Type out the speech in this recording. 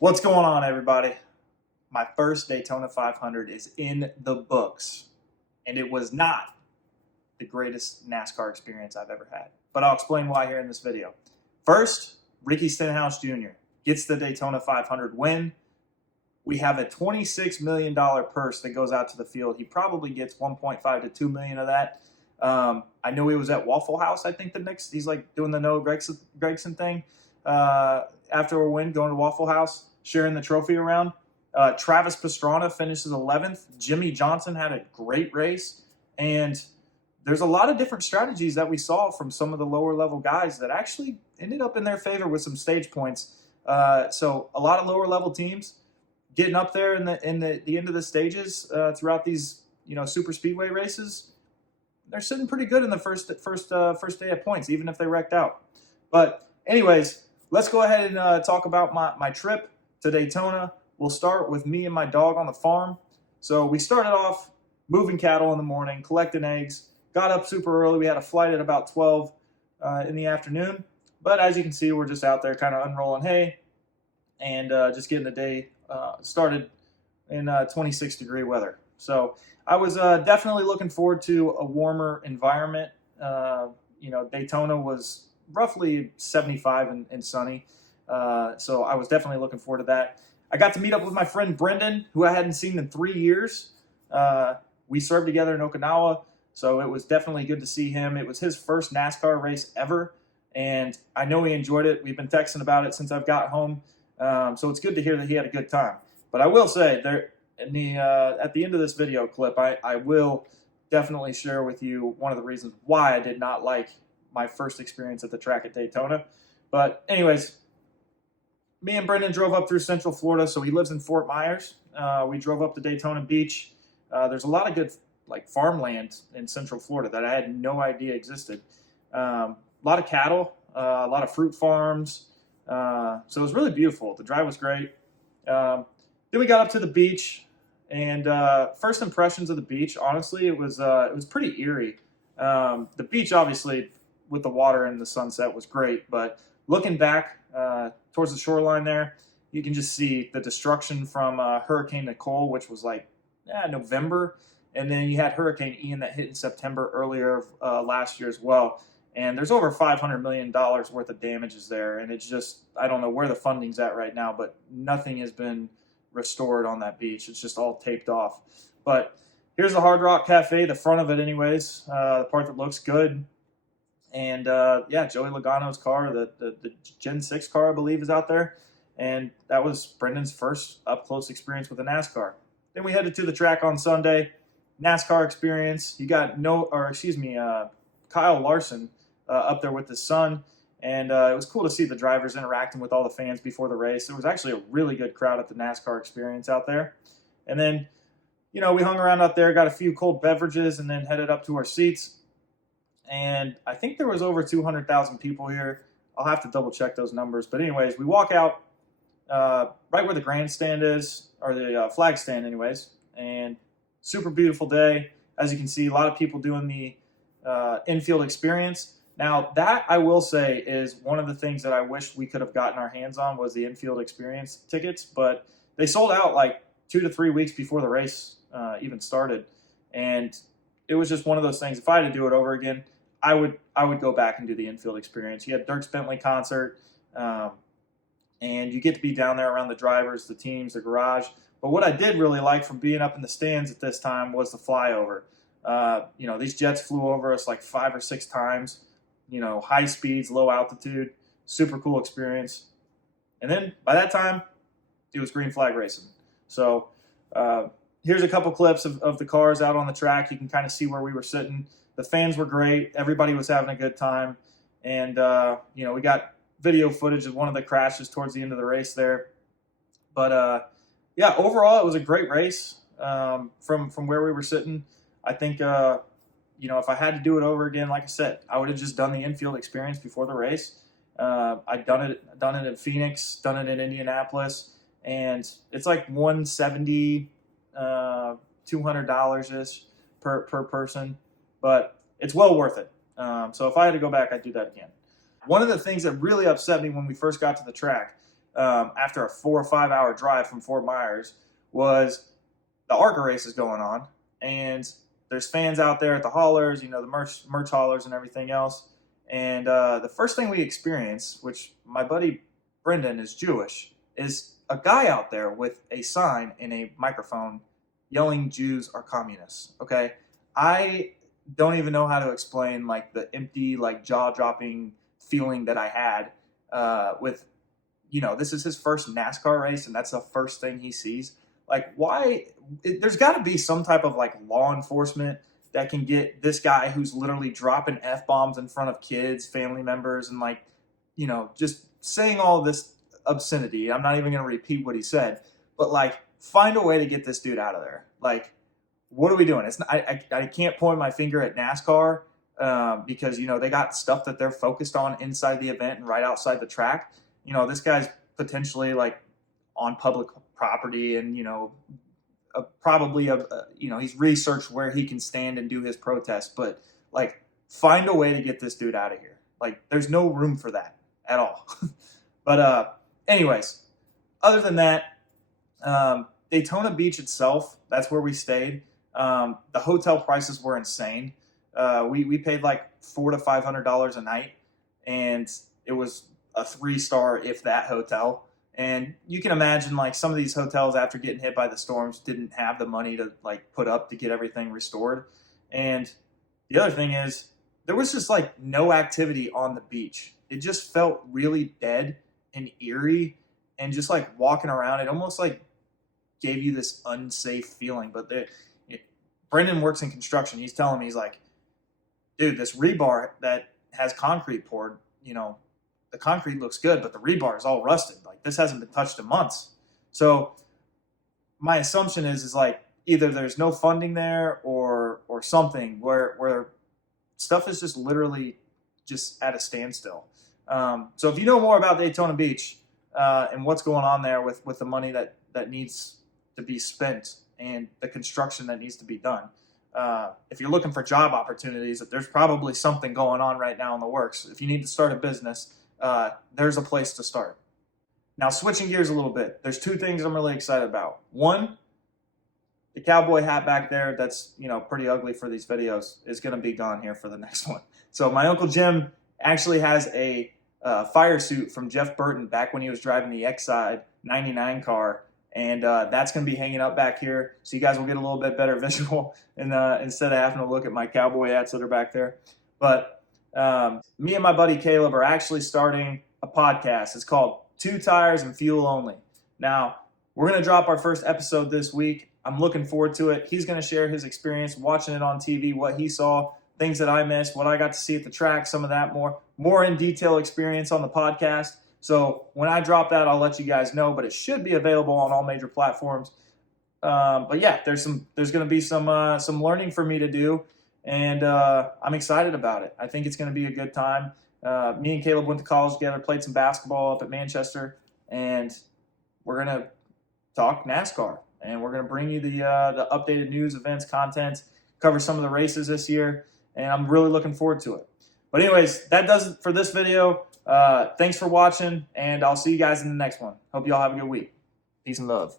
What's going on, everybody? My first Daytona 500 is in the books, and it was not the greatest NASCAR experience I've ever had. But I'll explain why here in this video. First, Ricky Stenhouse Jr. gets the Daytona 500 win. We have a $26 million purse that goes out to the field. He probably gets 1.5 to 2 million of that. I know he was at Waffle House, I think, he's like doing the Noah Gragson thing. After a win, going to Waffle House, sharing the trophy around. Travis Pastrana finishes 11th. Jimmy Johnson had a great race. And there's a lot of different strategies that we saw from some of the lower level guys that actually ended up in their favor with some stage points. So a lot of lower level teams getting up there in the end of the stages throughout these super speedway races. They're sitting pretty good in the first day of points, even if they wrecked out. But anyways, let's go ahead and talk about my trip to Daytona. We'll start with me and my dog on the farm. So we started off moving cattle in the morning, collecting eggs, got up super early. We had a flight at about 12 in the afternoon. But as you can see, we're just out there kind of unrolling hay and just getting the day started in 26-degree weather. So I was definitely looking forward to a warmer environment. Daytona was roughly 75 and sunny. So I was definitely looking forward to that. I got to meet up with my friend Brendan, who I hadn't seen in 3 years. We served together in Okinawa, so it was definitely good to see him. It was his first NASCAR race ever, and I know he enjoyed it. We've been texting about it since I've got home, so it's good to hear that he had a good time. But I will say, at the end of this video clip, I will definitely share with you one of the reasons why I did not like my first experience at the track at Daytona. But anyways, me and Brendan drove up through Central Florida. So he lives in Fort Myers. We drove up to Daytona Beach. There's a lot of good farmland in Central Florida that I had no idea existed. A lot of cattle, a lot of fruit farms. So it was really beautiful. The drive was great. Then we got up to the beach, and first impressions of the beach, honestly, it was pretty eerie. The beach, obviously, with the water and the sunset was great, but looking back towards the shoreline there, you can just see the destruction from Hurricane Nicole, which was November, and then you had Hurricane Ian that hit in September earlier last year as well. And there's over $500 million worth of damages there, and it's just, I don't know where the funding's at right now, but nothing has been restored on that beach. It's just all taped off. But here's the Hard Rock Cafe, the front of it anyways, the part that looks good. And Joey Logano's car, the Gen 6 car, I believe, is out there. And that was Brendan's first up-close experience with a NASCAR. Then we headed to the track on Sunday. NASCAR experience. You got Kyle Larson up there with his son. And it was cool to see the drivers interacting with all the fans before the race. There was actually a really good crowd at the NASCAR experience out there. And then, we hung around out there, got a few cold beverages, and then headed up to our seats. And I think there was over 200,000 people here. I'll have to double check those numbers. But anyways, we walk out right where the grandstand is, or the flag stand anyways. And super beautiful day. As you can see, a lot of people doing the infield experience. Now, that, I will say, is one of the things that I wish we could have gotten our hands on was the infield experience tickets. But they sold out 2 to 3 weeks before the race even started. And it was just one of those things. If I had to do it over again, I would go back and do the infield experience. You had Dirk Bentley concert, and you get to be down there around the drivers, the teams, the garage. But what I did really like from being up in the stands at this time was the flyover. These jets flew over us 5 or 6 times. High speeds, low altitude, super cool experience. And then by that time, it was green flag racing. So here's a couple clips of the cars out on the track. You can kind of see where we were sitting. The fans were great. Everybody was having a good time. And, we got video footage of one of the crashes towards the end of the race there. But, overall, it was a great race from where we were sitting. I think, if I had to do it over again, like I said, I would have just done the infield experience before the race. I'd done it in Phoenix, done it in Indianapolis. And it's $170, $200-ish per person. But it's well worth it. So if I had to go back, I'd do that again. One of the things that really upset me when we first got to the track, after a 4 or 5 hour drive from Fort Myers was the ARCA race is going on, and there's fans out there at the haulers, the merch haulers and everything else. And the first thing we experience, which my buddy Brendan is Jewish, is a guy out there with a sign and a microphone yelling Jews are communists. Okay, I don't even know how to explain like the empty, like jaw-dropping feeling that I had with, this is his first NASCAR race, and that's the first thing he sees. Like, why? There's got to be some type of like law enforcement that can get this guy who's literally dropping F-bombs in front of kids, family members, and like, just saying all this obscenity. I'm not even going to repeat what he said, but like, find a way to get this dude out of there. Like, what are we doing? It's not, I can't point my finger at NASCAR because, they got stuff that they're focused on inside the event and right outside the track. This guy's potentially like on public property and, he's researched where he can stand and do his protest, but like, find a way to get this dude out of here. Like, there's no room for that at all. But anyways, other than that, Daytona Beach itself, that's where we stayed. The hotel prices were insane. We paid like $400 to $500 a night, and it was a 3-star, if that, hotel. And you can imagine like some of these hotels after getting hit by the storms didn't have the money to like put up to get everything restored. And the other thing is there was just like no activity on the beach. It just felt really dead and eerie, and just like walking around, it almost like gave you this unsafe feeling. But Brendan works in construction. He's telling me, he's like, dude, this rebar that has concrete poured, the concrete looks good, but the rebar is all rusted. Like, this hasn't been touched in months. So my assumption is like either there's no funding there or something where stuff is just literally just at a standstill. So if you know more about Daytona Beach and what's going on there with the money that needs to be spent and the construction that needs to be done, if you're looking for job opportunities, there's probably something going on right now in the works. If you need to start a business, there's a place to start. Now, switching gears a little bit, there's 2 things I'm really excited about. One, the cowboy hat back there that's, pretty ugly for these videos is going to be gone here for the next one. So my Uncle Jim actually has a fire suit from Jeff Burton back when he was driving the Exide 99 car. And that's going to be hanging up back here, so you guys will get a little bit better visual and instead of having to look at my cowboy hats that are back there. But me and my buddy Caleb are actually starting a podcast. It's called 2 Tires and Fuel Only. Now, we're going to drop our first episode this week. I'm looking forward to it. He's going to share his experience watching it on TV, what he saw, things that I missed, what I got to see at the track, some of that more in detail experience on the podcast. So when I drop that, I'll let you guys know, but it should be available on all major platforms. But yeah, there's going to be some learning for me to do, and I'm excited about it. I think it's going to be a good time. Me and Caleb went to college together, played some basketball up at Manchester, and we're going to talk NASCAR, and we're going to bring you the updated news, events, content, cover some of the races this year, and I'm really looking forward to it. But anyways, that does it for this video. Thanks for watching, and I'll see you guys in the next one. Hope you all have a good week. Peace and love.